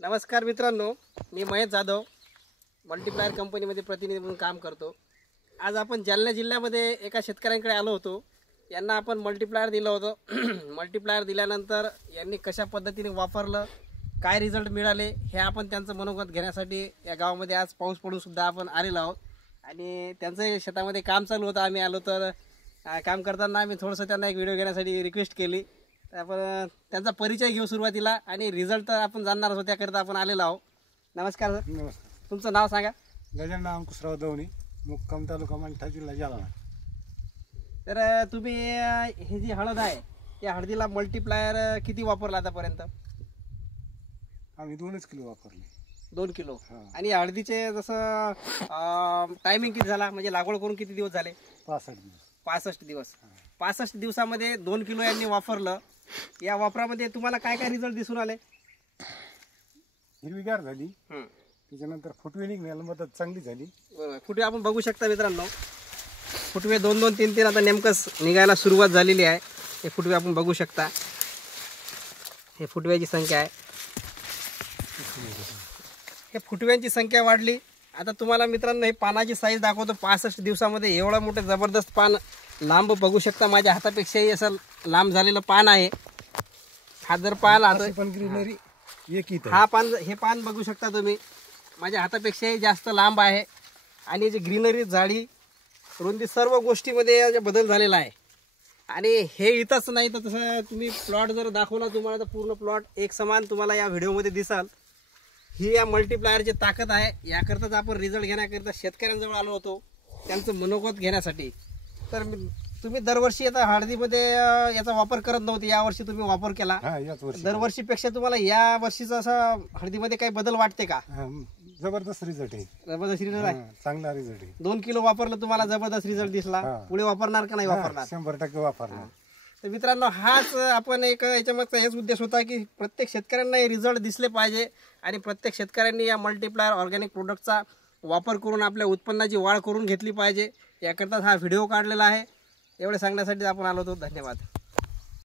नमस्कार मित्रांनो, मी महेश जाधव मल्टीप्लायर कंपनीमध्ये प्रतिनिधी म्हणून काम करतो। आज आपण जालना जिल्ह्यामध्ये एका शेतकऱ्यांकडे आलो होतो। यांना आपण मल्टीप्लायर दिलं होतं। मल्टीप्लायर दिल्यानंतर यांनी कशा पद्धतीने वापरलं, काय रिझल्ट मिळाले हे आपण त्यांचं मनोगत घेण्यासाठी या गावामध्ये आज पाऊस पडून सुद्धा आपण आलेलो आहोत। आणि त्यांचं शेतामध्ये काम चालू होतं। आम्ही आलो तर काम करताना आम्ही थोडंसं त्यांना एक व्हिडिओ घेण्यासाठी रिक्वेस्ट केली। आपण त्यांचा परिचय घेऊ सुरुवातीला आणि रिझल्ट तर आपण जाणणार आहोत, त्याकरता आपण आलेलो आहोत। नमस्कार सर। नमस्कार। तुमचं नाव सांगा। गजानन अंकुशराव दवणी, मुक्काम तालुका मंठा, जिल्हा जालना। तर तुम्ही हे जी हळद आहे या हळदीला मल्टीप्लायर किती वापरला आतापर्यंत? आम्ही 2 किलो वापरले। 2 किलो। हा। आणि हळदीचे जसं टायमिंग किती झाला, म्हणजे लागवड करून किती दिवस झाले? 65 दिवस। 65 दिवस। 65 दिवसामध्ये 2 किलो यांनी वापरलं। या वापरामध्ये तुम्हाला काय काय रिझल्ट दिसून आले? हिरवीगार झाली, त्याच्यानंतर फुटवे निघण्याला मदत चांगली झाली। बरोबर, फुटवे आपण बघू शकता मित्रांनो। फुटवे 2-2, 3-3 आता नेमकंच निघायला सुरुवात झालेली आहे। हे फुटवे आपण बघू शकता, हे फुटव्याची संख्या आहे। हे फुटव्यांची संख्या वाढली। आता तुम्हाला मित्रांनो हे पानाची साईज दाखवतो। 65 दिवसामध्ये एवढं मोठं जबरदस्त पान, लांब बघू शकता, माझ्या हातापेक्षाही असं लांब झालेलं पान आहे। हा जर पाहिला तर पण ग्रीनरी एक इथं हा पान, हे पान बघू शकता तुम्ही, माझ्या हातापेक्षाही जास्त लांब आहे। आणि जे ग्रीनरी, जाडी, रुंदी, सर्व गोष्टीमध्ये बदल झालेला आहे। आणि हे इथंच नाही तर तसं तुम्ही प्लॉट जर दाखवला तुम्हाला तर पूर्ण प्लॉट एक समान तुम्हाला या व्हिडिओमध्ये दिसाल। ही या मल्टीप्लायरची ताकद आहे। याकरताच आपण रिझल्ट घेण्याकरिता शेतकऱ्यांजवळ आलो होतो, त्यांचं मनोगत घेण्यासाठी। तर तुम्ही दरवर्षी आता हळदीमध्ये याचा वापर करत नव्हते, यावर्षी तुम्ही वापर केला। दरवर्षीपेक्षा तुम्हाला या वर्षीचा असा हळदीमध्ये काही बदल वाटते का? जबरदस्त रिझल्ट आहे। जबरदस्त रिझल्ट आहे, चांगला रिझल्ट आहे। 2 किलो वापरलं, तुम्हाला जबरदस्त रिझल्ट दिसला। पुढे वापरणार का नाही वापरणार? 100% वापरणार। तर मित्रांनो, हाच आपण एक याच्यामध्ये हेच उद्देश होता की प्रत्येक शेतकऱ्यांना हे रिझल्ट दिसले पाहिजे आणि प्रत्येक शेतकऱ्यांनी या मल्टीप्लायर ऑर्गॅनिक प्रोडक्टचा वापर करून आपल्या उत्पन्नाची वाढ करून घेतली पाहिजे। याकरता हा व्हिडिओ काढलेला आहे। एवढे सांगण्यासाठी आपण आलो होतो। धन्यवाद।